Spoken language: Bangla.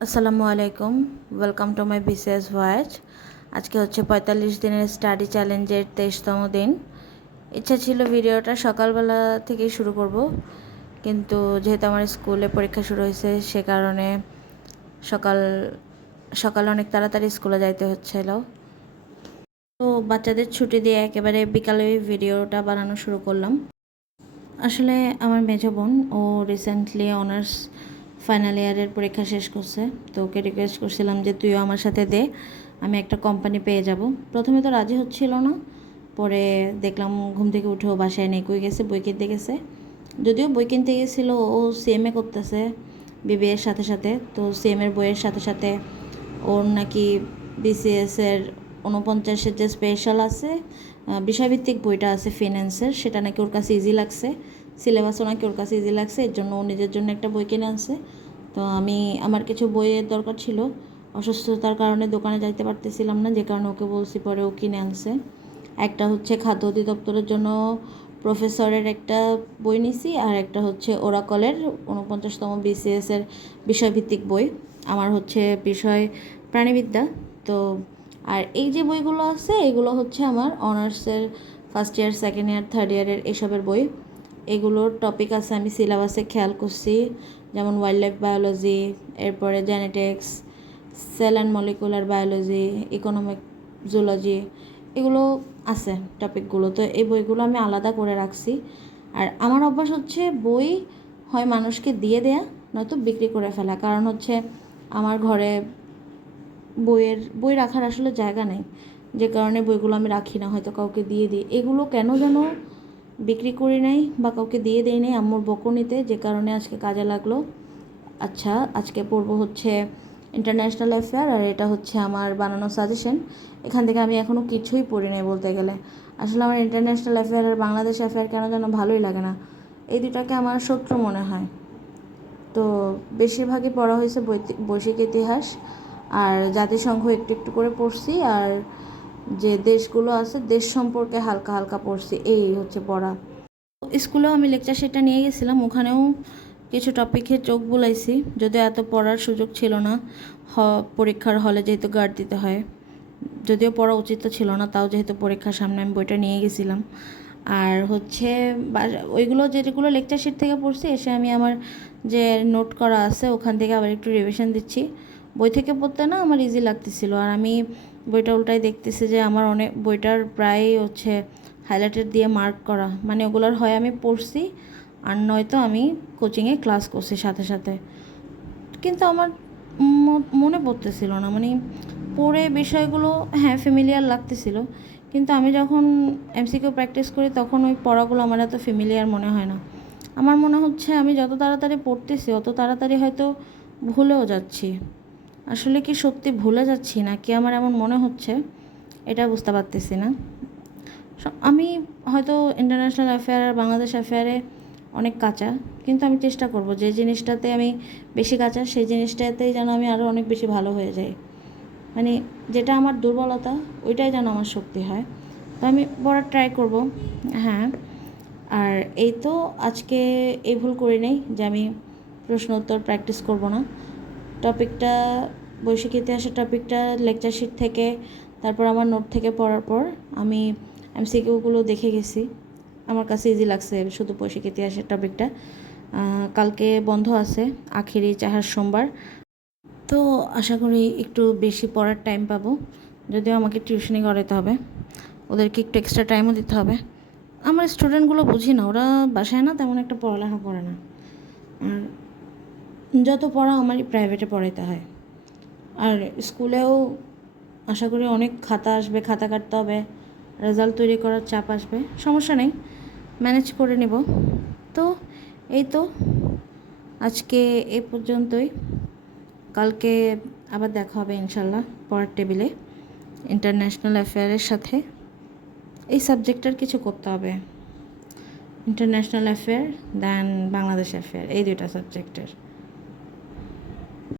আসসালামু আলাইকুম, welcome to my BCS voice. আজকে হচ্ছে 45 দিনের স্টাডি চ্যালেঞ্জের 23তম দিন। ইচ্ছা ছিল ভিডিওটা সকালবেলা থেকেই শুরু করব, কিন্তু যেহেতু আমার স্কুলে পরীক্ষা শুরু হয়েছে সে কারণে সকাল সকালে অনেক তাড়াতাড়ি স্কুলে যাইতে হচ্ছিল। তো বাচ্চাদের ছুটি দিয়ে একেবারে বিকালে ভিডিওটা বানানো শুরু করলাম। আসলে আমার মেজো বোন ও রিসেন্টলি অনার্স ফাইনাল ইয়ারের পরীক্ষা শেষ করছে, তো ওকে রিকোয়েস্ট করছিলাম যে তুইও আমার সাথে দে, আমি একটা কোম্পানি পেয়ে যাব। প্রথমে তো রাজি হচ্ছিল না, পরে দেখলাম ঘুম থেকে উঠেও বাসায় নেই, কই গেছে, বই কিনতে গেছে। যদিও বই কিনতে গেছিলো, ও সিএমএ করতেছে বিবিএর সাথে সাথে, তো সিএমের বইয়ের সাথে সাথে ওর নাকি বিসিএসের 49-এর যে স্পেশাল আছে বিষয়ভিত্তিক বইটা আছে ফিন্যান্সের, সেটা নাকি ওর কাছে ইজি লাগছে, সিলেবাসও নাকি ওর কাছে ইজি লাগছে, এর জন্য ও নিজের জন্য একটা বই কিনে আনছে। তো আমার কিছু বইয়ের দরকার ছিল, অসুস্থতার কারণে দোকানে যাইতে পারতেছিলাম না, যে কারণে ওকে বলছি, পরে ও কিনে আনছে। একটা হচ্ছে খাদ্য অধিদপ্তরের জন্য প্রফেসরের একটা বই নিছি, আর একটা হচ্ছে ওরাকলের 49তম বিসিএসের বিষয়ভিত্তিক বই। আমার হচ্ছে বিষয় প্রাণীবিদ্যা। তো আর এই যে বইগুলো আছে এগুলো হচ্ছে আমার অনার্সের first year, second year, third ইয়ারের এসবের বই। এগুলোর টপিক আছে আমি সিলেবাসে খেয়াল করছি, যেমন ওয়াইল্ড লাইফ বায়োলজি, এরপরে genetics, cell and molecular biology, economic zoology, এগুলো আছে টপিকগুলো। তো এই বইগুলো আমি আলাদা করে রাখছি। আর আমার অভ্যাস হচ্ছে বই হয় মানুষকে দিয়ে দেয়া, নয়তো বিক্রি করে ফেলা। কারণ হচ্ছে আমার ঘরে বই রাখার আসলে জায়গা নেই, যে কারণে বইগুলো আমি রাখি না, হয়তো কাউকে দিয়ে দিই। এগুলো কেন যেন বিক্রি করি নাই বা কাউকে দিয়ে দেই নাই আম্মুর বকুনিতে, যে কারণে আজকে কাজে লাগলো। আচ্ছা, আজকে পড়বো হচ্ছে ইন্টারন্যাশনাল অ্যাফেয়ার, আর এটা হচ্ছে আমার বানানো সাজেশন। এখান থেকে আমি এখনও কিছুই পড়ি নাই বলতে গেলে। আসলে আমার ইন্টারন্যাশনাল অ্যাফেয়ার আর বাংলাদেশ অ্যাফেয়ার কেন যেন ভালোই লাগে না, এই দুটাকে আমার শত্রু মনে হয়। তো বেশিরভাগই পড়া হয়েছে বৈশ্বিক ইতিহাস, আর জাতিসংঘ একটু একটু করে পড়ছি, আর যে দেশগুলো আছে দেশ সম্পর্কে হালকা হালকা পড়ছি, এই হচ্ছে পড়া। স্কুলেও আমি লেকচার সেটা নিয়ে গেছিলাম, ওখানেও কিছু টপিকে চোখ বুলাইছি, যদিও এত পড়ার সুযোগ ছিল না। পরীক্ষার হলে যেহেতু গার্ড দিতে হয়, যদিও পড়া উচিত ছিল না, তাও যেহেতু পরীক্ষার সামনে আমি বইটা নিয়ে গেছিলাম। আর হচ্ছে ওইগুলো যেগুলো লেকচার শিট থেকে পড়ছি, এসে আমি আমার যে নোট করা আছে ওখান থেকে আবার একটু রিভিশন দিচ্ছি। বই থেকে পড়তে না আমার ইজি লাগতেছিল, আর আমি বইটা উল্টাই দেখতেছি যে আমার অনেক বইটার প্রায় হচ্ছে হাইলাইটেড দিয়ে মার্ক করা, মানে ওগুলোর হয় আমি পড়ছি, আর নয়তো আমি কোচিংয়ে ক্লাস করছি সাথে সাথে। কিন্তু আমার মনে পড়তেছিল না, মানে পড়ে বিষয়গুলো হ্যাঁ ফ্যামিলিয়ার লাগতেছিল, কিন্তু আমি যখন এমসিকিউ প্র্যাকটিস করি তখন ওই পড়াগুলো আমার এত ফ্যামিলিয়ার মনে হয় না। আমার মনে হচ্ছে আমি যত তাড়াতাড়ি পড়তেছি অত তাড়াতাড়ি হয়তো ভুলেও যাচ্ছি। আসলে কি সত্যি ভুলে যাচ্ছি না কি আমার এমন মনে হচ্ছে, এটা বুঝতে পারতেছি না। আমি হয়তো ইন্টারন্যাশনাল অ্যাফেয়ার আর বাংলাদেশ অ্যাফেয়ারে অনেক কাঁচা, কিন্তু আমি চেষ্টা করব যে জিনিসটাতে আমি বেশি কাঁচা সেই জিনিসটাতেই যেন আমি আরও অনেক বেশি ভালো হয়ে যাই। মানে যেটা আমার দুর্বলতা ওইটাই যেন আমার শক্তি হয়। তো আমি পড়ার ট্রাই করব। হ্যাঁ, আর এই তো আজকে এই ভুল করি নাই যে আমি প্রশ্ন উত্তর প্র্যাকটিস করব না। টপিকটা বৈশ্বিক ইতিহাসের টপিকটা লেকচার শিট থেকে, তারপর আমার নোট থেকে পড়ার পর আমি এমসিকিউগুলো দেখে গেছি, আমার কাছে ইজি লাগছে শুধু বৈশ্বিক ইতিহাসের টপিকটা। কালকে বন্ধ আছে, আখেরি চাহার সোমবার, তো আশা করি একটু বেশি পড়ার টাইম পাবো। যদিও আমাকে টিউশনি করাতে হবে, ওদেরকে একটু এক্সট্রা টাইমও দিতে হবে। আমার স্টুডেন্টগুলো বুঝি না, ওরা বাসায় না তেমন একটা পড়ালেখা করে না, আর যত পড়া আমারই প্রাইভেটে পড়াইতে হয়। আর স্কুলেও আশা করি অনেক খাতা আসবে, খাতা কাটতে হবে, রেজাল্ট তৈরি করার চাপ আসবে, সমস্যা নেই, ম্যানেজ করে নেব। তো এই তো আজকে এ পর্যন্তই, কালকে আবার দেখা হবে ইনশাল্লাহ পড়ার টেবিলে ইন্টারন্যাশনাল অ্যাফেয়ারের সাথে। এই সাবজেক্টের কিছু করতে হবে, ইন্টারন্যাশনাল অ্যাফেয়ার দেন বাংলাদেশ অ্যাফেয়ার, এই দুইটা সাবজেক্টের।